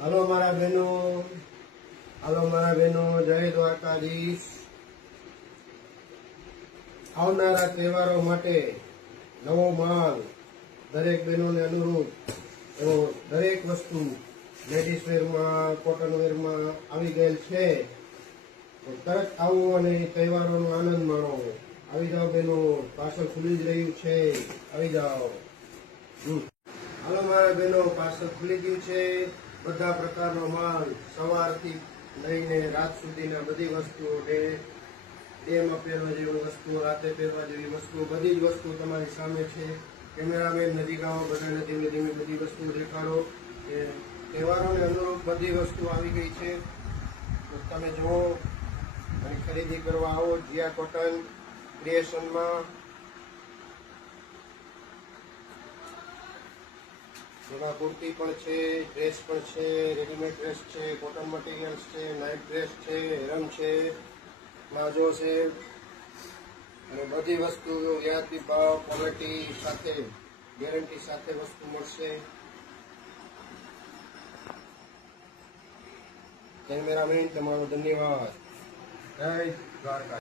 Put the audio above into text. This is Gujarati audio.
હાલો મારા બહેનો, હાલો મારા બહેનો, જય દ્વારકાધીશ। આવનારા તહેવારો માટે નવો માલ દરેક બહેનોને અનુરૂપ એવો દરેક વસ્તુ લેડીઝ વેરમાં, કોટન વેરમાં આવી ગયેલ છે। તો તરત આવો અને તહેવારોનો આનંદ માણો। આવી જાઓ બહેનો, પાર્સલ ખુલી જ રહ્યું છે, આવી જાઓ। હાલો મારા બહેનો, પાર્સલ ખુલી ગયું છે। બધા પ્રકારનો માલ સવારથી લઈને રાત સુધીના બધી વસ્તુઓ, ડેમાં પહેરવા જેવી વસ્તુઓ, રાતે પહેરવા જેવી વસ્તુઓ, બધી જ વસ્તુઓ તમારી સામે છે। કેમેરામેન નજીક આવો, બધાને ધીમે ધીમે બધી વસ્તુઓ દેખાડો કે તહેવારોને અનુરૂપ બધી વસ્તુ આવી ગઈ છે। તો તમે જુઓ અને ખરીદી કરવા આવો જીયા કોટન ક્રિએશનમાં। જેમાં કુર્તી પણ છે, ડ્રેસ પણ છે, રેડીમેડ ડ્રેસ છે, કોટન મટીરિયલ્સ છે, નાઇટ ડ્રેસ છે, હેરમ છે, પ્લાઝો છે અને બધી વસ્તુ વ્યાજબી ભાવ, ક્વોલિટી સાથે, ગેરંટી સાથે વસ્તુ મળશે। કેમેરામેન તમારો ધન્યવાદ। જય દ્વારકા।